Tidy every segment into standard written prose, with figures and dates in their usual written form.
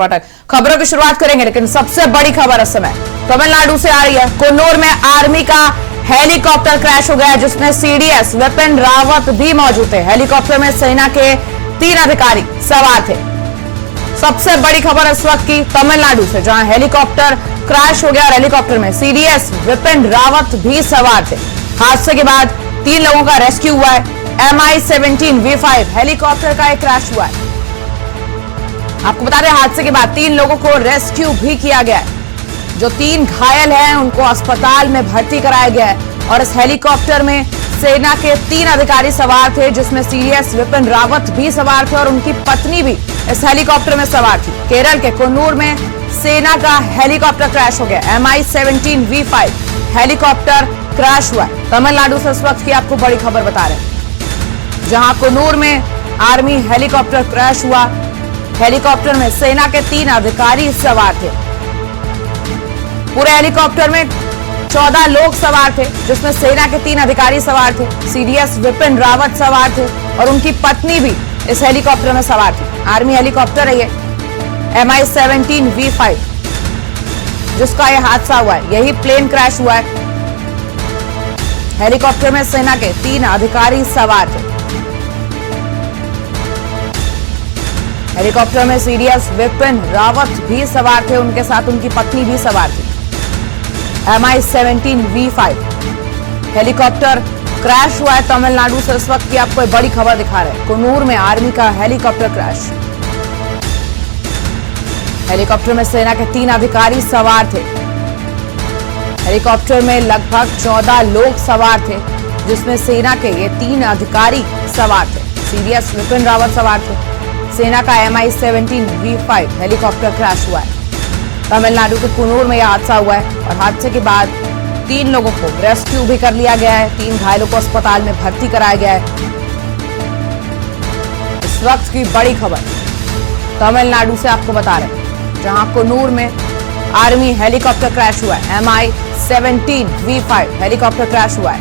खबरों की शुरुआत करेंगे, लेकिन सबसे बड़ी खबर इस समय तमिलनाडु से आ रही है। कन्नूर में आर्मी का हेलीकॉप्टर क्रैश हो गया, जिसमें सीडीएस विपिन रावत भी मौजूद थे। हेलीकॉप्टर में सेना के 3 अधिकारी सवार थे। सबसे बड़ी खबर इस वक्त की तमिलनाडु से, जहां हेलीकॉप्टर क्रैश हो गया और हेलीकॉप्टर में सीडीएस विपिन रावत भी सवार थे। हादसे के बाद 3 लोगों का रेस्क्यू हुआ है। MI-17 V5 हेलीकॉप्टर का एक क्रैश हुआ है। आपको बता दें, हादसे के बाद 3 लोगों को रेस्क्यू भी किया गया है। जो 3 घायल हैं उनको अस्पताल में भर्ती कराया गया है। और इस हेलीकॉप्टर में सेना के 3 अधिकारी सवार थे, जिसमें सीडीएस विपिन रावत भी सवार थे और उनकी पत्नी भी इस हेलीकॉप्टर में सवार थी। केरल के कन्नूर में सेना का हेलीकॉप्टर क्रैश हो गया। MI-17 V5 हेलीकॉप्टर क्रैश हुआ। तमिलनाडु से इस वक्त की आपको बड़ी खबर बता रहे हैं, जहां कन्नूर में आर्मी हेलीकॉप्टर क्रैश हुआ। हेलीकॉप्टर में सेना के 3 अधिकारी सवार थे। पूरे हेलीकॉप्टर में 14 लोग सवार थे, जिसमें सेना के 3 अधिकारी सवार थे, सीडीएस विपिन रावत सवार थे और उनकी पत्नी भी इस हेलीकॉप्टर में सवार थी। आर्मी हेलीकॉप्टर है ये MI-17 V5, जिसका यह हादसा हुआ है। यही प्लेन क्रैश हुआ है। हेलीकॉप्टर में सेना के 3 अधिकारी सवार थे। हेलीकॉप्टर में सीडीएस विपिन रावत भी सवार थे, उनके साथ उनकी पत्नी भी सवार थी। MI-17 V5 हेलीकॉप्टर क्रैश हुआ है तमिलनाडु से। इस वक्त की आपको बड़ी खबर दिखा रहे हैं, कन्नूर में आर्मी का हेलीकॉप्टर क्रैश। हेलीकॉप्टर में सेना के 3 अधिकारी सवार थे। हेलीकॉप्टर में लगभग 14 लोग सवार थे, जिसमें सेना के ये 3 अधिकारी सवार थे। सीडीएस विपिन रावत सवार थे। सेना का MI-17 V5 हेलीकॉप्टर क्रैश हुआ है। तमिलनाडु के कन्नूर में यह हादसा हुआ है और हादसे के बाद 3 लोगों को रेस्क्यू भी कर लिया गया है। 3 घायलों को अस्पताल में भर्ती कराया गया है। इस वक्त की बड़ी खबर तमिलनाडु से आपको बता रहे हैं, जहां कन्नूर में आर्मी हेलीकॉप्टर क्रैश हुआ है। MI-17 V5 हेलीकॉप्टर क्रैश हुआ है।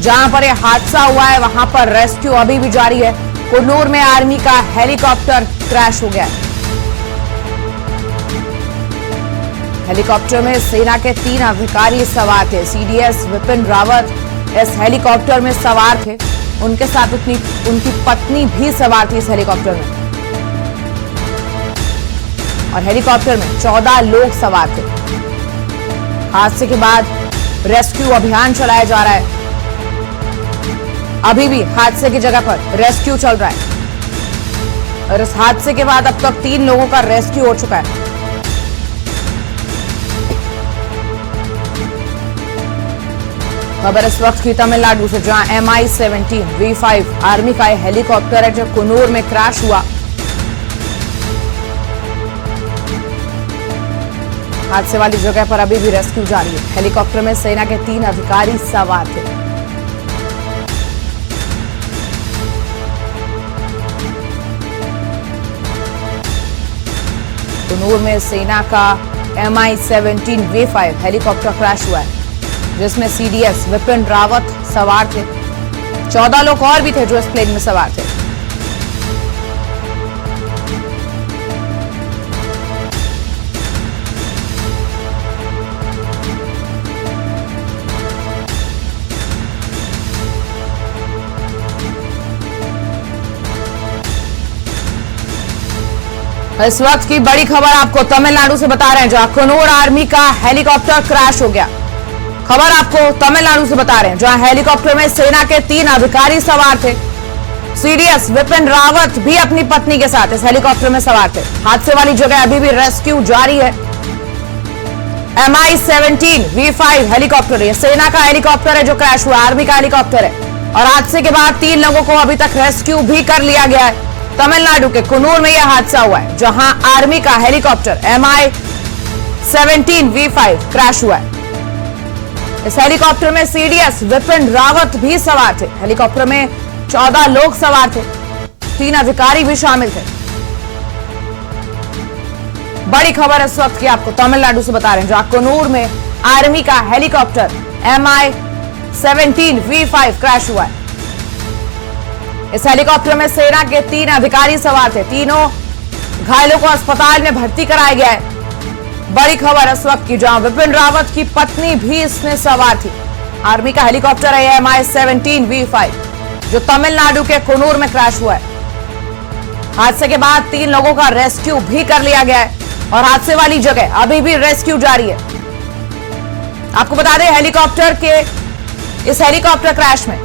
जहां पर यह हादसा हुआ है, वहां पर रेस्क्यू अभी भी जारी है। कन्नूर में आर्मी का हेलीकॉप्टर क्रैश हो गया है। हेलीकॉप्टर में सेना के 3 अधिकारी सवार थे। सीडीएस विपिन रावत इस हेलीकॉप्टर में सवार थे, उनके साथ उनकी पत्नी भी सवार थी इस हेलीकॉप्टर में। और हेलीकॉप्टर में 14 लोग सवार थे। हादसे के बाद रेस्क्यू अभियान चलाया जा रहा है। अभी भी हादसे की जगह पर रेस्क्यू चल रहा है और इस हादसे के बाद अब तक 3 लोगों का रेस्क्यू हो चुका है। खबर इस वक्त की तमिलनाडु से, जहां MI-17 V5 आर्मी का हेलीकॉप्टर है, जो कन्नूर में क्रैश हुआ। हादसे वाली जगह पर अभी भी रेस्क्यू जारी है। हेलीकॉप्टर में सेना के 3 अधिकारी सवार थे। कन्नूर में सेना का MI-17 V5 हेलीकॉप्टर क्रैश हुआ है, जिसमें सीडीएस विपिन रावत सवार थे। 14 लोग और भी थे जो इस प्लेन में सवार थे। इस वक्त की बड़ी खबर आपको तमिलनाडु से बता रहे हैं, जहां कन्नूर आर्मी का हेलीकॉप्टर क्रैश हो गया। खबर आपको तमिलनाडु से बता रहे हैं, जहां हेलीकॉप्टर में सेना के 3 अधिकारी सवार थे। सीडीएस विपिन रावत भी अपनी पत्नी के साथ इस हेलीकॉप्टर में सवार थे। हादसे वाली जगह अभी भी रेस्क्यू जारी है। MI-17 V5 हेलीकॉप्टर, ये सेना का हेलीकॉप्टर है जो क्रैश हुआ, आर्मी का हेलीकॉप्टर है। और हादसे के बाद 3 लोगों को अभी तक रेस्क्यू भी कर लिया गया है। तमिलनाडु के कन्नूर में यह हादसा हुआ है, जहां आर्मी का हेलीकॉप्टर MI-17 V5 क्रैश हुआ है। इस हेलीकॉप्टर में सीडीएस विपिन रावत भी सवार थे। हेलीकॉप्टर में 14 लोग सवार थे, 3 अधिकारी भी शामिल थे। बड़ी खबर इस वक्त की आपको तमिलनाडु से बता रहे हैं, जहां कन्नूर में आर्मी का हेलीकॉप्टर MI-17 V5 क्रैश हुआ है। इस हेलीकॉप्टर में सेना के 3 अधिकारी सवार थे। तीनों घायलों को अस्पताल में भर्ती कराया गया है। बड़ी खबर इस वक्त की, जहां विपिन रावत की पत्नी भी इसमें सवार थी। आर्मी का हेलीकॉप्टर है MI-17 V5 जो तमिलनाडु के कुन्नूर में क्रैश हुआ है। हादसे के बाद 3 लोगों का रेस्क्यू भी कर लिया गया है और हादसे वाली जगह अभी भी रेस्क्यू जारी है। आपको बता दें, इस हेलीकॉप्टर क्रैश में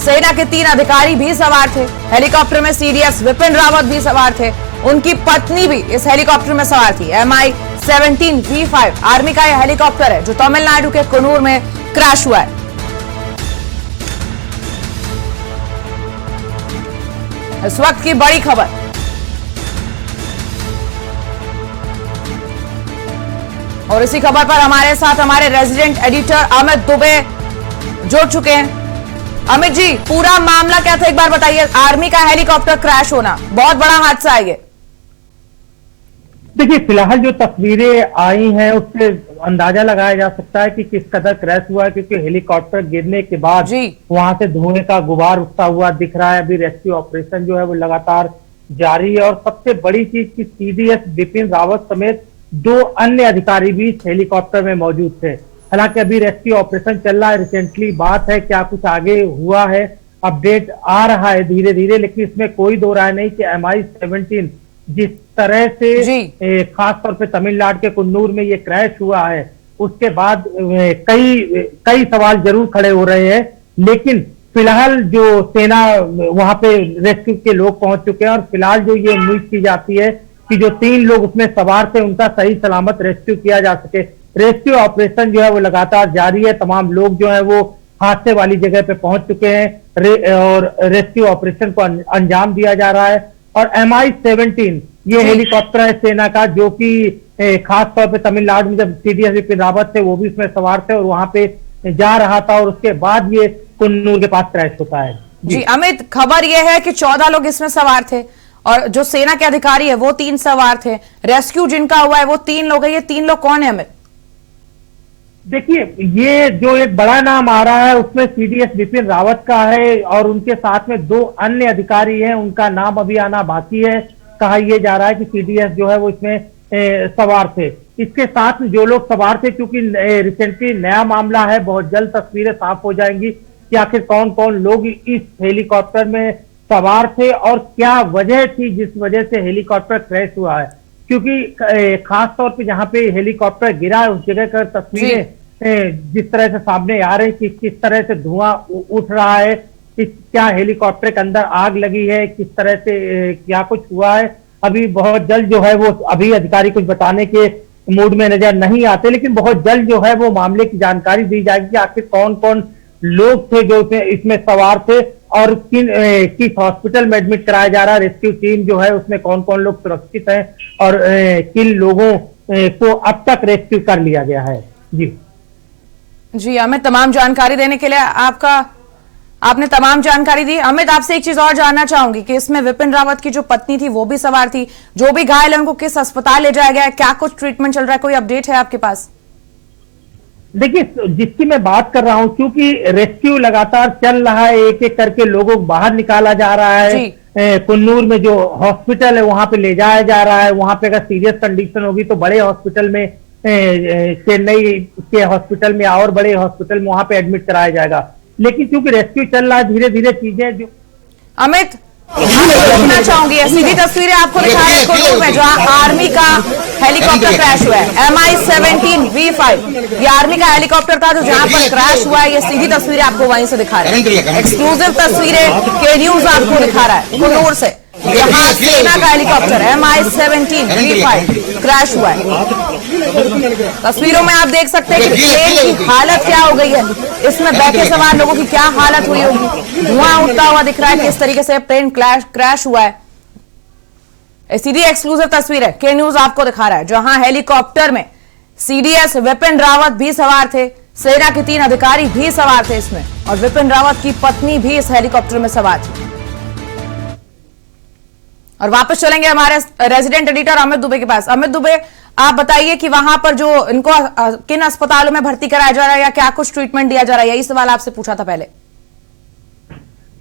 सेना के 3 अधिकारी भी सवार थे। हेलीकॉप्टर में CDS विपिन रावत भी सवार थे, उनकी पत्नी भी इस हेलीकॉप्टर में सवार थी। MI-17 V5 आर्मी का यह हेलीकॉप्टर है जो तमिलनाडु के कुन्नूर में क्रैश हुआ है। इस वक्त की बड़ी खबर, और इसी खबर पर हमारे साथ हमारे रेजिडेंट एडिटर अमित दुबे जुड़ चुके हैं। अमित जी, पूरा मामला क्या था एक बार बताइए। आर्मी का हेलीकॉप्टर क्रैश होना बहुत बड़ा हादसा है ये। देखिए, फिलहाल जो तस्वीरें आई हैं उससे अंदाजा लगाया जा सकता है कि किस कदर क्रैश हुआ है, क्योंकि हेलीकॉप्टर गिरने के बाद वहां से धुएं का गुबार उठता हुआ दिख रहा है। अभी रेस्क्यू ऑपरेशन जो है वो लगातार जारी है और सबसे बड़ी चीज की CDS विपिन रावत समेत 2 अन्य अधिकारी भी इस हेलीकॉप्टर में मौजूद थे। हालांकि अभी रेस्क्यू ऑपरेशन चल रहा है। रिसेंटली बात है क्या कुछ आगे हुआ है, अपडेट आ रहा है धीरे धीरे, लेकिन इसमें कोई दो राय नहीं कि MI-17 जिस तरह से खास तौर पे तमिलनाडु के कुन्नूर में ये क्रैश हुआ है, उसके बाद कई सवाल जरूर खड़े हो रहे हैं। लेकिन फिलहाल जो सेना वहां पे रेस्क्यू के लोग पहुंच चुके हैं और फिलहाल जो ये उम्मीद की जाती है कि जो 3 लोग उसमें सवार थे उनका सही सलामत रेस्क्यू किया जा सके। रेस्क्यू ऑपरेशन जो है वो लगातार जारी है। तमाम लोग जो है वो हादसे वाली जगह पे पहुंच चुके हैं और रेस्क्यू ऑपरेशन को अंजाम दिया जा रहा है। और MI-17 ये हेलीकॉप्टर है सेना का, जो कि खास तौर पे तमिलनाडु में जब CDS विपिन रावत थे वो भी इसमें सवार थे और वहां पे जा रहा था और उसके बाद ये कुन्नूर के पास क्रैश होता है। जी अमित, खबर ये है कि 14 लोग इसमें सवार थे और जो सेना के अधिकारी है वो 3 सवार थे। रेस्क्यू जिनका हुआ है वो 3 लोग है। ये 3 लोग कौन है अमित? देखिए, ये जो एक बड़ा नाम आ रहा है उसमें CDS विपिन रावत का है और उनके साथ में 2 अन्य अधिकारी हैं, उनका नाम अभी आना बाकी है। कहा यह जा रहा है कि CDS जो है वो इसमें सवार थे। इसके साथ जो लोग सवार थे, क्योंकि रिसेंटली नया मामला है, बहुत जल्द तस्वीरें साफ हो जाएंगी कि आखिर कौन कौन लोग इस हेलीकॉप्टर में सवार थे और क्या वजह थी जिस वजह से हेलीकॉप्टर क्रैश हुआ है। क्योंकि खास तौर पे जहां पे हेलीकॉप्टर गिरा है उस जगह का तस्वीरें जिस तरह से सामने आ रही कि किस तरह से धुआं उठ रहा है, क्या हेलीकॉप्टर के अंदर आग लगी है, किस तरह से क्या कुछ हुआ है, अभी बहुत जल्द जो है वो अभी अधिकारी कुछ बताने के मूड में नजर नहीं आते, लेकिन बहुत जल्द जो है वो मामले की जानकारी दी जाएगी कि आखिर कौन कौन लोग थे जो इसमें सवार थे और किस हॉस्पिटल में एडमिट कराया जा रहा है। रेस्क्यू टीम जो है उसमें कौन कौन लोग सुरक्षित हैं और किन लोगों को अब तक रेस्क्यू कर लिया गया है। जी अमित, तमाम जानकारी देने के लिए आपने तमाम जानकारी दी। अमित, आपसे एक चीज और जानना चाहूंगी कि इसमें विपिन रावत की जो पत्नी थी वो भी सवार थी, जो भी घायल है उनको किस अस्पताल ले जाया गया है, क्या कुछ ट्रीटमेंट चल रहा है, कोई अपडेट है आपके पास? देखिए, जिसकी मैं बात कर रहा हूं, क्योंकि रेस्क्यू लगातार चल रहा है, एक एक करके लोगों को बाहर निकाला जा रहा है। कुन्नूर में जो हॉस्पिटल है वहां पे ले जाया जा रहा है। वहां पे अगर सीरियस कंडीशन होगी तो बड़े हॉस्पिटल में, चेन्नई के हॉस्पिटल में और बड़े हॉस्पिटल में वहां पे एडमिट कराया जाएगा। लेकिन क्योंकि रेस्क्यू चल रहा है, धीरे धीरे चीजें जो अमित देखना चाहूंगी, सीधी तस्वीरें आपको दिखा रहे हैं कुल्लू में जहां आर्मी का हेलीकॉप्टर क्रैश हुआ है। MI-17 V5 ये आर्मी का हेलीकॉप्टर था जो जहां पर क्रैश हुआ है। ये सीधी तस्वीरें आपको वहीं से दिखा रहे हैं, एक्सक्लूसिव तस्वीरें के न्यूज आपको दिखा रहा है कुल्लू से, जहां सेना का हेलीकॉप्टर MI-17 V5 क्रैश हुआ है। तस्वीरों में आप देख सकते हैं कि प्लेन की हालत क्या हो गई है, इसमें बैठे सवार लोगों की क्या हालत हुई होगी। धुआं उठता हुआ दिख रहा है किस तरीके से प्लेन क्रैश हुआ है। सीधी एक्सक्लूसिव तस्वीर है, के न्यूज आपको दिखा रहा है, जहां हेलीकॉप्टर में CDS विपिन रावत भी सवार थे, सेना के 3 अधिकारी भी सवार थे इसमें, और विपिन रावत की पत्नी भी इस हेलीकॉप्टर में सवार थी। और वापस चलेंगे हमारे रेजिडेंट एडिटर अमित दुबे के पास। अमित दुबे, आप बताइए कि वहां पर जो इनको किन अस्पतालों में भर्ती कराया जा रहा है या क्या कुछ ट्रीटमेंट दिया जा रहा है, यही सवाल आपसे पूछा था पहले।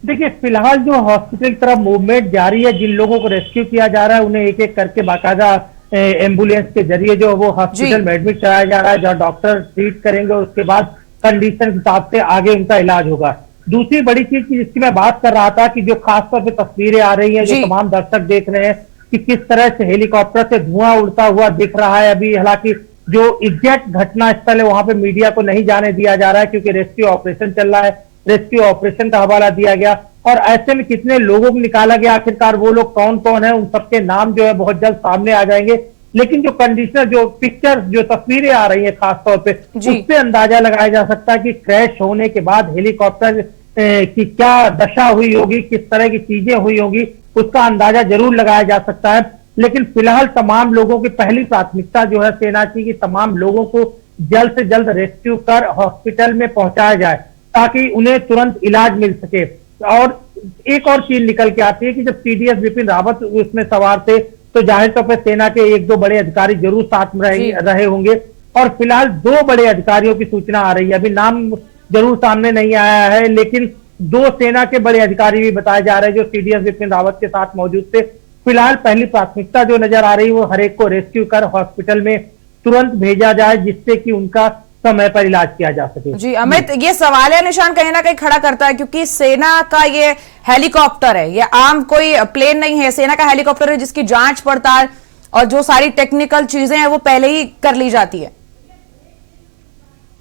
देखिए फिलहाल जो हॉस्पिटल की तरफ मूवमेंट जारी है, जिन लोगों को रेस्क्यू किया जा रहा है उन्हें एक एक करके बाकायदा एम्बुलेंस के जरिए जो वो हॉस्पिटल में एडमिट कराया जा रहा है, जहाँ डॉक्टर ट्रीट करेंगे, उसके बाद कंडीशन के हिसाब से आगे उनका इलाज होगा। दूसरी बड़ी चीज जिसकी मैं बात कर रहा था कि जो खासतौर पे तस्वीरें आ रही हैं, जो तमाम दर्शक देख रहे हैं कि किस तरह से हेलीकॉप्टर से धुआं उड़ता हुआ दिख रहा है। अभी हालांकि जो एग्जैक्ट घटना स्थल है वहां पे मीडिया को नहीं जाने दिया जा रहा है, क्योंकि रेस्क्यू ऑपरेशन चल रहा है, रेस्क्यू ऑपरेशन का हवाला दिया गया और ऐसे में कितने लोगों को निकाला गया, आखिरकार वो लोग कौन कौन है, उन सबके नाम जो है बहुत जल्द सामने आ जाएंगे। लेकिन जो कंडीशनर, जो पिक्चर, जो तस्वीरें आ रही है खासतौर पे, उससे अंदाजा लगाया जा सकता है कि क्रैश होने के बाद हेलीकॉप्टर की क्या दशा हुई होगी, किस तरह की चीजें हुई होगी, उसका अंदाजा जरूर लगाया जा सकता है। लेकिन फिलहाल तमाम लोगों की पहली प्राथमिकता जो है सेना की कि तमाम लोगों को जल्द से जल्द रेस्क्यू कर हॉस्पिटल में पहुंचाया जाए ताकि उन्हें तुरंत इलाज मिल सके। और एक और चीज निकल के आती है कि जब सीडीएस विपिन रावत उसमें सवार थे तो जाहिर तौर पर सेना के एक दो बड़े अधिकारी जरूर साथ में रहे होंगे और फिलहाल दो बड़े अधिकारियों की सूचना आ रही है। अभी नाम जरूर सामने नहीं आया है, लेकिन दो सेना के बड़े अधिकारी भी बताए जा रहे हैं जो सीडीएस विपिन रावत के साथ मौजूद थे। फिलहाल पहली प्राथमिकता जो नजर आ रही है वो हर एक को रेस्क्यू कर हॉस्पिटल में तुरंत भेजा जाए, जिससे कि उनका समय पर इलाज किया जा सके। जी अमित, ये सवाल है निशान कहीं ना कहीं खड़ा करता है क्योंकि सेना का ये हेलीकॉप्टर है, ये आम कोई प्लेन नहीं है, सेना का हेलीकॉप्टर है जिसकी जांच पड़ताल और जो सारी टेक्निकल चीजें हैं वो पहले ही कर ली जाती है।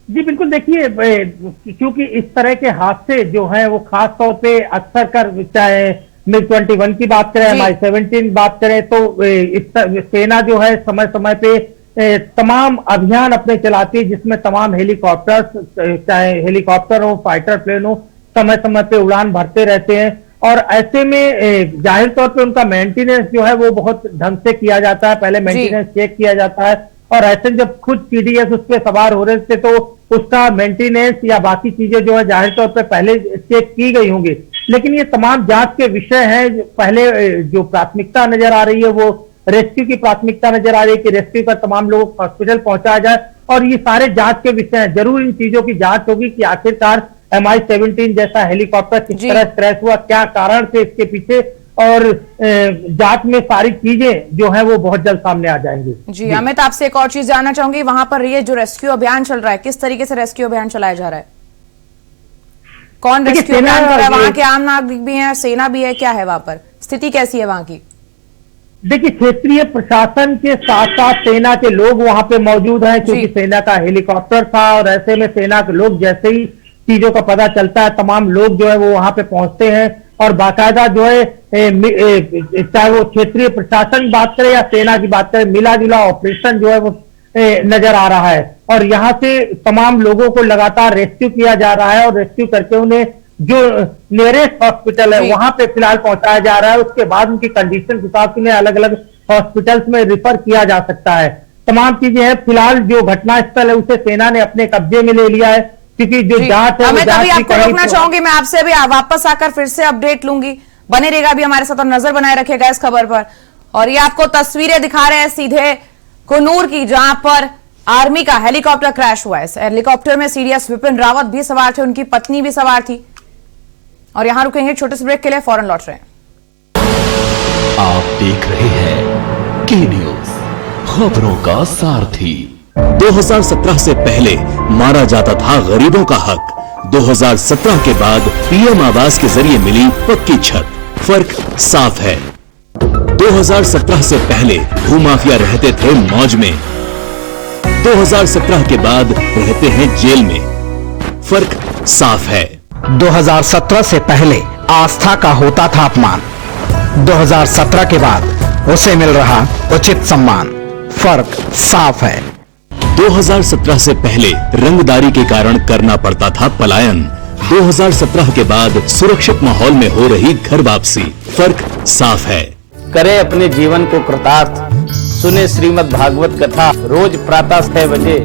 जी बिल्कुल, देखिए क्योंकि इस तरह के हादसे जो हैं वो खास तौर पे अक्सर कर, चाहे MiG-21 की बात करें, Mi-17 बात करें, तो सेना जो है समय समय पे तमाम अभियान अपने चलाती है जिसमें तमाम हेलीकॉप्टर, चाहे हेलीकॉप्टर हो, फाइटर प्लेन हो, समय समय पे उड़ान भरते रहते हैं और ऐसे में जाहिर तौर पे उनका मेंटेनेंस जो है वो बहुत ढंग से किया जाता है। पहले मेंटेनेंस चेक किया जाता है और ऐसे जब खुद सीडीएस उस पर सवार हो रहे थे तो उसका मेंटेनेंस या बाकी चीजें जो है जाहिर तौर पे पहले चेक की गई होंगी। लेकिन ये तमाम जांच के विषय हैं। पहले जो प्राथमिकता नजर आ रही है वो रेस्क्यू की प्राथमिकता नजर आ रही है कि रेस्क्यू कर तमाम लोगों को हॉस्पिटल पहुंचाया जाए और ये सारे जांच के विषय हैं। जरूर इन चीजों की जांच होगी कि आखिरकार Mi-17 जैसा हेलीकॉप्टर किस तरह क्रैश हुआ, क्या कारण थे इसके पीछे, और जांच में सारी चीजें जो है वो बहुत जल्द सामने आ जाएंगी। जी अमित, आपसे एक और चीज जानना चाहूंगी, वहां पर ये जो रेस्क्यू अभियान चल रहा है किस तरीके से रेस्क्यू अभियान चलाया जा रहा है, कौन रेस्क्यू अभियान कर रहा है, वहां के आम नागरिक भी हैं, सेना भी है, क्या है वहां पर स्थिति कैसी है वहां की? देखिए क्षेत्रीय प्रशासन के साथ साथ सेना के लोग वहां पे मौजूद हैं क्योंकि सेना का हेलीकॉप्टर था और ऐसे में सेना के लोग जैसे ही चीजों का पता चलता है तमाम लोग जो है वो वहां पे पहुंचते हैं और बाकायदा जो है चाहे वो क्षेत्रीय प्रशासन की बात करें या सेना की बात करें, मिला जुला ऑपरेशन जो है वो नजर आ रहा है और यहाँ से तमाम लोगों को लगातार रेस्क्यू किया जा रहा है और रेस्क्यू करके उन्हें जो नियरेस्ट हॉस्पिटल है वहां पे फिलहाल पहुंचाया जा रहा है। उसके बाद उनकी कंडीशन के हिसाब से उन्हें अलग अलग हॉस्पिटल्स में रिफर किया जा सकता है। तमाम चीजें हैं। फिलहाल जो घटनास्थल है उसे सेना ने अपने कब्जे में ले लिया है क्योंकि जो जांच है मैं तभी आपको रोकना चाहूंगी, मैं आपसे अभी वापस आकर फिर से अपडेट लूंगी, बने रहेगा अभी हमारे साथ और नजर बनाए रखेगा इस खबर पर। और ये आपको तस्वीरें दिखा रहे हैं सीधे कुन्नूर की, जहां पर आर्मी का हेलीकॉप्टर क्रैश हुआ है। इस हेलीकॉप्टर में सीडीएस विपिन रावत भी सवार थे, उनकी पत्नी भी सवार थी। और यहां रुकेंगे छोटे से ब्रेक के लिए, फौरन लौट रहे हैं। आप देख रहे हैं के न्यूज, खबरों का सारथी। 2017 से पहले मारा जाता था गरीबों का हक, 2017 के बाद पीएम आवास के जरिए मिली पक्की छत, फर्क साफ है। 2017 से पहले भूमाफिया रहते थे मौज में, 2017 के बाद रहते हैं जेल में, फर्क साफ है। 2017 से पहले आस्था का होता था अपमान, 2017 के बाद उसे मिल रहा उचित सम्मान, फर्क साफ है। 2017 से पहले रंगदारी के कारण करना पड़ता था पलायन, 2017 के बाद सुरक्षित माहौल में हो रही घर वापसी, फर्क साफ है। करे अपने जीवन को कृतार्थ, सुने श्रीमद् भागवत कथा रोज प्रातः 6 बजे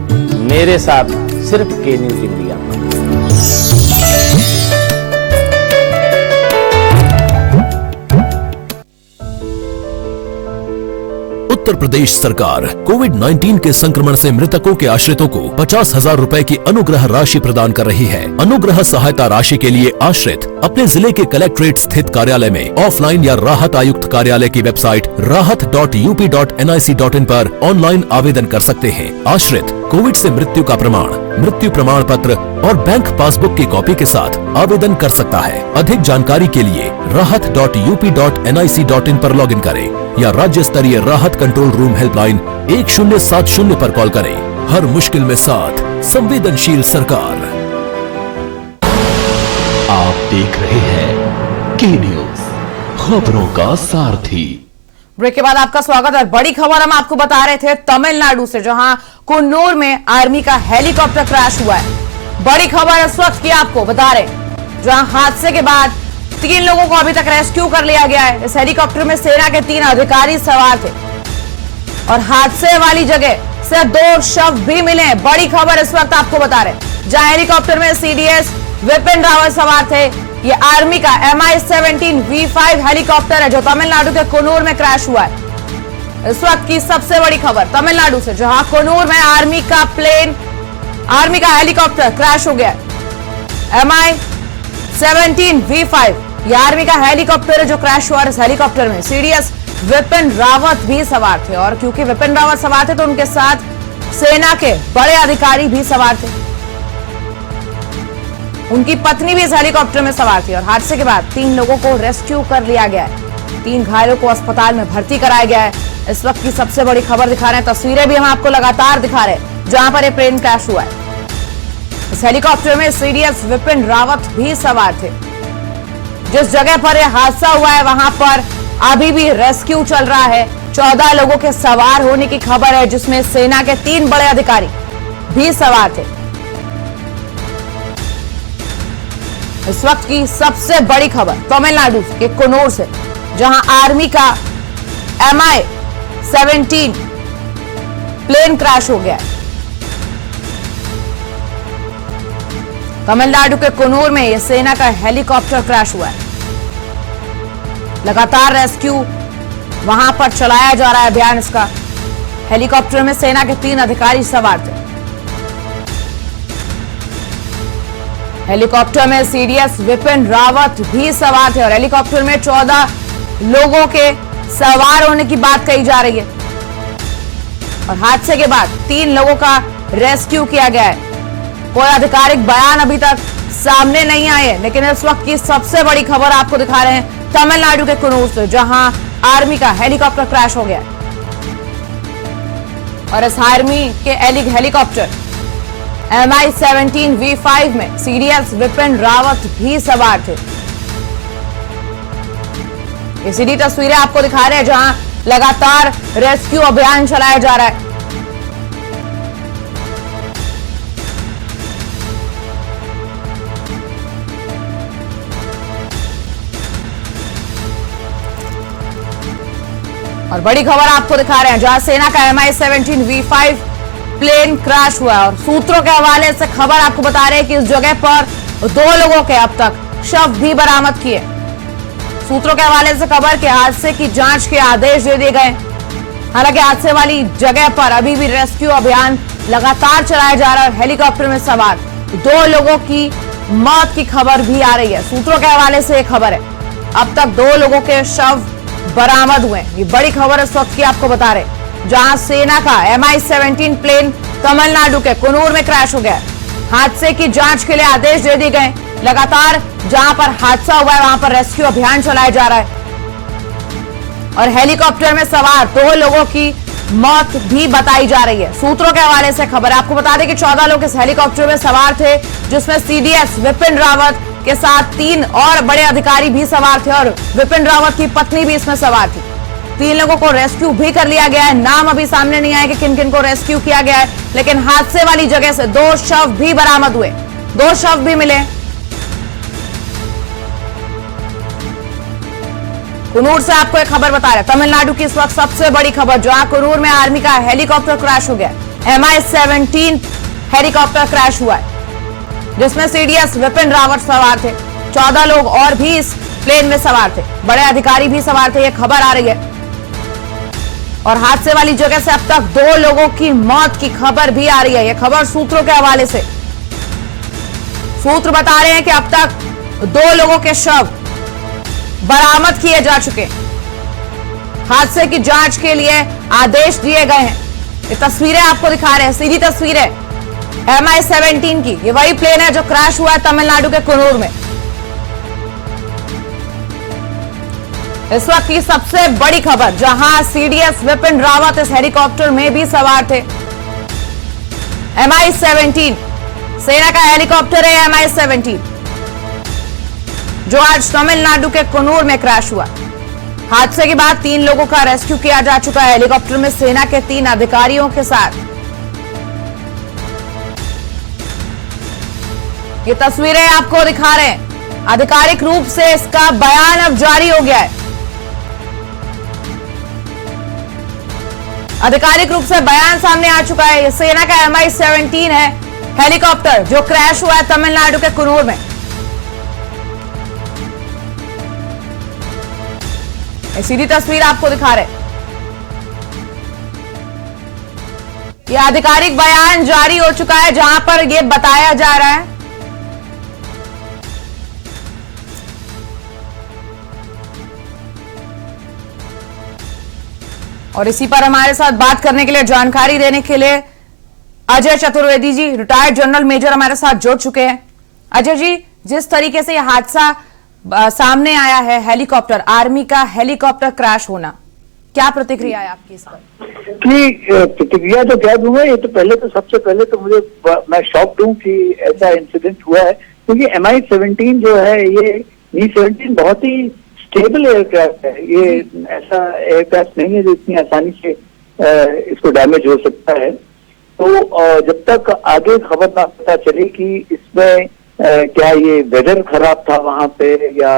मेरे साथ सिर्फ के न्यूज इंडिया। उत्तर प्रदेश सरकार कोविड-19 के संक्रमण से मृतकों के आश्रितों को 50,000 रुपए की अनुग्रह राशि प्रदान कर रही है। अनुग्रह सहायता राशि के लिए आश्रित अपने जिले के कलेक्ट्रेट स्थित कार्यालय में ऑफलाइन या राहत आयुक्त कार्यालय की वेबसाइट rahat.up.nic.in पर ऑनलाइन आवेदन कर सकते हैं। आश्रित कोविड से मृत्यु का प्रमाण, मृत्यु प्रमाण पत्र और बैंक पासबुक की कॉपी के साथ आवेदन कर सकता है। अधिक जानकारी के लिए rahat.up.nic.in पर लॉगिन करें या राज्य स्तरीय राहत कंट्रोल रूम हेल्पलाइन 1070 पर कॉल करें। हर मुश्किल में साथ, संवेदनशील सरकार। आप देख रहे हैं के न्यूज, खबरों का सारथी। ब्रेक के बाद आपका स्वागत है। बड़ी खबर हम आपको बता रहे थे तमिलनाडु से, जहां कुन्नूर में आर्मी का हेलीकॉप्टर क्रैश हुआ है। बड़ी खबर इस वक्त की आपको बता रहे, जहां हादसे के बाद 3 लोगों को अभी तक रेस्क्यू कर लिया गया है। इस हेलीकॉप्टर में सेना के 3 अधिकारी सवार थे और हादसे वाली जगह से 2 शव भी मिले। बड़ी खबर इस वक्त आपको बता रहे, जहां हेलीकॉप्टर में सीडीएस विपिन रावत सवार थे। ये आर्मी का MI-17 V5 हेलीकॉप्टर है जो तमिलनाडु के कुन्नूर में क्रैश हुआ है। इस वक्त की सबसे बड़ी खबर तमिलनाडु से, जहां कुन्नूर में आर्मी का हेलीकॉप्टर क्रैश हो गया। MI-17 V5 ये आर्मी का हेलीकॉप्टर है जो क्रैश हुआ। इस हेलीकॉप्टर में सीडीएस विपिन रावत भी सवार थे और क्योंकि विपिन रावत सवार थे तो उनके साथ सेना के बड़े अधिकारी भी सवार थे। उनकी पत्नी भी इस हेलीकॉप्टर में सवार थी और हादसे के बाद 3 लोगों को रेस्क्यू कर लिया गया है। 3 घायलों को अस्पताल में भर्ती कराया गया है। इस वक्त की सबसे बड़ी खबर दिखा रहे हैं, तस्वीरें भी हम आपको लगातार दिखा रहे हैं जहां पर ये प्लेन क्रैश हुआ है। इस हेलीकॉप्टर में सीडीएस विपिन रावत भी सवार थे। जिस जगह पर यह हादसा हुआ है वहां पर अभी भी रेस्क्यू चल रहा है। 14 लोगों के सवार होने की खबर है, जिसमें सेना के 3 बड़े अधिकारी भी सवार थे। इस वक्त की सबसे बड़ी खबर तमिलनाडु के कुन्नूर से, जहां आर्मी का MI-17 प्लेन क्रैश हो गया है। तमिलनाडु के कुन्नूर में यह सेना का हेलीकॉप्टर क्रैश हुआ है। लगातार रेस्क्यू वहां पर चलाया जा रहा है अभियान इसका। हेलीकॉप्टर में सेना के 3 अधिकारी सवार थे। हेलीकॉप्टर में सीडीएस विपिन रावत भी सवार थे और हेलीकॉप्टर में 14 लोगों के सवार होने की बात कही जा रही है। और हादसे के बाद 3 लोगों का रेस्क्यू किया गया है। कोई आधिकारिक बयान अभी तक सामने नहीं आए हैं, लेकिन इस वक्त की सबसे बड़ी खबर आपको दिखा रहे हैं तमिलनाडु के कुन्नूर से, जहां आर्मी का हेलीकॉप्टर क्रैश हो गया। और इस आर्मी के हेलीकॉप्टर MI-17 V5 में सीडीएस विपिन रावत भी सवार थे। ये सीधी तस्वीरें आपको दिखा रहे हैं जहां लगातार रेस्क्यू अभियान चलाया जा रहा है। और बड़ी खबर आपको दिखा रहे हैं, जहां सेना का MI-17 V5 प्लेन क्रैश हुआ और सूत्रों के हवाले से खबर आपको बता रहे हैं कि इस जगह पर 2 लोगों के अब तक शव भी बरामद किए। सूत्रों के हवाले से खबर के हादसे की जांच के आदेश दे दिए गए। हालांकि हादसे वाली जगह पर अभी भी रेस्क्यू अभियान लगातार चलाया जा रहा है। हेलीकॉप्टर में सवार 2 लोगों की मौत की खबर भी आ रही है। सूत्रों के हवाले से एक खबर है, अब तक 2 लोगों के शव बरामद हुए। ये बड़ी खबर इस वक्त की आपको बता रहे, जहां सेना का MI-17 प्लेन तमिलनाडु के कुन्नूर में क्रैश हो गया। हादसे की जांच के लिए आदेश दे दिए गए। लगातार जहां पर हादसा हुआ है वहां पर रेस्क्यू अभियान चलाया जा रहा है और हेलीकॉप्टर में सवार 2 लोगों की मौत भी बताई जा रही है। सूत्रों के हवाले से खबर आपको बता दें कि 14 लोग इस हेलीकॉप्टर में सवार थे, जिसमें सीडीएस विपिन रावत के साथ 3 और बड़े अधिकारी भी सवार थे और विपिन रावत की पत्नी भी इसमें सवार थी। 3 लोगों को रेस्क्यू भी कर लिया गया है। नाम अभी सामने नहीं आया कि किन किन को रेस्क्यू किया गया है, लेकिन हादसे वाली जगह से 2 शव भी बरामद हुए, 2 शव भी मिले। कुन्नूर से आपको एक खबर बता रहे, तमिलनाडु की इस वक्त सबसे बड़ी खबर, जहां कुन्नूर में आर्मी का हेलीकॉप्टर क्रैश हो गया। MI-17 हेलीकॉप्टर क्रैश हुआ है, जिसमें सीडीएस विपिन रावत सवार थे। 14 लोग और भी इस प्लेन में सवार थे, बड़े अधिकारी भी सवार थे, यह खबर आ रही है। और हादसे वाली जगह से अब तक 2 लोगों की मौत की खबर भी आ रही है। यह खबर सूत्रों के हवाले से, सूत्र बता रहे हैं कि अब तक 2 लोगों के शव बरामद किए जा चुके हैं। हादसे की जांच के लिए आदेश दिए गए हैं। ये तस्वीरें आपको दिखा रहे हैं, सीधी तस्वीरें MI-17 की। ये वही प्लेन है जो क्रैश हुआ है तमिलनाडु के कुन्नूर में। इस वक्त की सबसे बड़ी खबर, जहां CDS विपिन रावत इस हेलीकॉप्टर में भी सवार थे। MI-17 सेना का हेलीकॉप्टर है। MI-17 जो आज तमिलनाडु के कुन्नूर में क्रैश हुआ। हादसे के बाद 3 लोगों का रेस्क्यू किया जा चुका है हेलीकॉप्टर में सेना के 3 अधिकारियों के साथ। ये तस्वीरें आपको दिखा रहे हैं। आधिकारिक रूप से इसका बयान अब जारी हो गया है। आधिकारिक रूप से बयान सामने आ चुका है। ये सेना का MI-17 है हेलीकॉप्टर जो क्रैश हुआ है तमिलनाडु के कुन्नूर में। सीधी तस्वीर आपको दिखा रहे। यह आधिकारिक बयान जारी हो चुका है जहां पर यह बताया जा रहा है और इसी पर हमारे साथ बात करने के लिए, जानकारी देने के लिए Ajay Chaturvedi ji, retired general major हमारे साथ जुड़ चुके हैं। अजय जी, जिस तरीके से यह हादसा सामने आया है, हेलीकॉप्टर, आर्मी का हेलीकॉप्टर क्रैश होना, क्या प्रतिक्रिया है आपकी इस पर? कि प्रतिक्रिया तो क्या दूंगा, ये तो सबसे पहले तो मैं शॉक दूं कि ऐसा इंसिडेंट हुआ है, क्योंकि MI-17 जो है, ये Mi-17 बहुत ही स्टेबल एयरक्राफ्ट है। ये ऐसा एयरक्राफ्ट नहीं है जो इतनी आसानी से इसको डैमेज हो सकता है। तो जब तक आगे खबर ना पता चले कि इसमें क्या ये वेदर खराब था वहां पे या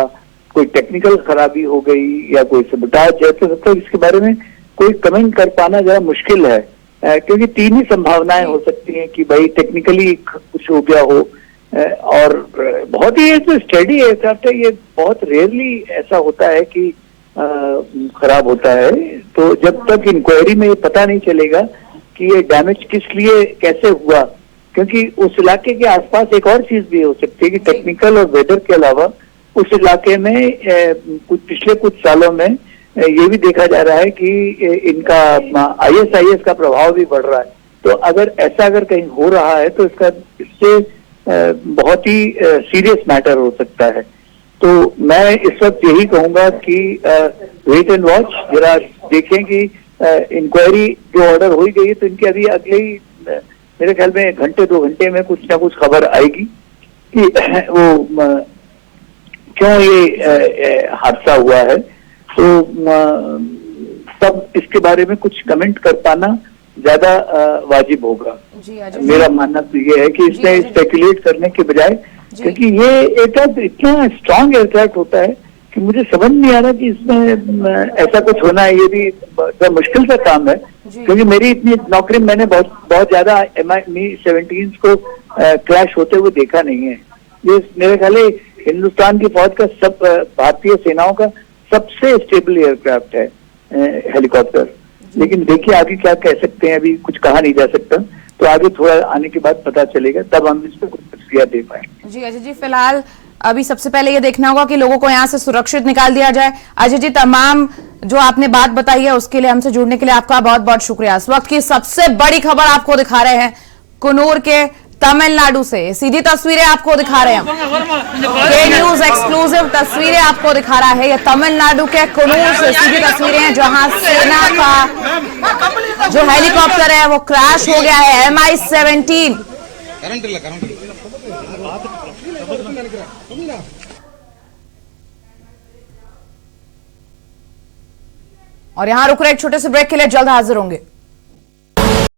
कोई टेक्निकल खराबी हो गई या कोई सबटाज है, तो तब तक इसके बारे में कोई कमेंट कर पाना जरा मुश्किल है, क्योंकि 3 ही संभावनाएं हो सकती हैं कि भाई टेक्निकली कुछ हो गया हो, और बहुत ही तो स्टडी एयरक्राफ्ट है, ये बहुत रेयरली ऐसा होता है कि खराब होता है। तो जब तक इंक्वायरी में ये पता नहीं चलेगा कि ये डैमेज किस लिए कैसे हुआ, क्योंकि उस इलाके के आसपास एक और चीज भी हो सकती है कि टेक्निकल और वेदर के अलावा उस इलाके में पिछले कुछ सालों में ये भी देखा जा रहा है कि इनका ISIS का प्रभाव भी बढ़ रहा है। तो अगर कहीं हो रहा है तो इससे बहुत ही सीरियस मैटर हो सकता है। तो मैं इस वक्त यही कहूंगा कि वेट एंड वॉच, जरा देखें कि इंक्वायरी जो ऑर्डर हो ही गई है, तो इनके अभी अगले ही मेरे ख्याल में 1 घंटे 2 घंटे में कुछ ना कुछ खबर आएगी कि वो क्यों ये हादसा हुआ है। तो तब इसके बारे में कुछ कमेंट कर पाना ज्यादा वाजिब होगा। मेरा मानना तो ये है कि इसमें स्पेकुलेट करने के बजाय, क्योंकि ये एयरक्राफ्ट इतना स्ट्रांग एयरक्राफ्ट होता है कि मुझे समझ नहीं आ रहा कि इसमें ऐसा कुछ होना है। ये भी बड़ा मुश्किल सा काम है, क्योंकि मेरी इतनी नौकरी, मैंने बहुत ज्यादा Mi-17 को क्रैश होते हुए देखा नहीं है। ये मेरे ख्याल हिंदुस्तान की फौज का, सब भारतीय सेनाओं का सबसे स्टेबल एयरक्राफ्ट है हेलीकॉप्टर। लेकिन देखिए आगे क्या कह सकते हैं, अभी कुछ कहा नहीं जा सकता, तो आगे थोड़ा आने के बाद पता चलेगा, तब हम इस पर कुछ प्रतिक्रिया दे पाएंगे। जी अजय जी, फिलहाल अभी सबसे पहले ये देखना होगा कि लोगों को यहाँ से सुरक्षित निकाल दिया जाए। अजय जी, तमाम जो आपने बात बताई है उसके लिए, हमसे जुड़ने के लिए आपका बहुत बहुत शुक्रिया। इस वक्त की सबसे बड़ी खबर आपको दिखा रहे हैं कुन्नूर के तमिलनाडु से। सीधी तस्वीरें आपको दिखा रहे हैं, K-News एक्सक्लूसिव तस्वीरें आपको दिखा रहा है। ये तमिलनाडु के कुन्नूर से सीधी तस्वीरें हैं जहां सेना का जो हेलीकॉप्टर है वो क्रैश हो गया है, MI-17। और यहां रुक रहे एक छोटे से ब्रेक के लिए, जल्द हाजिर होंगे।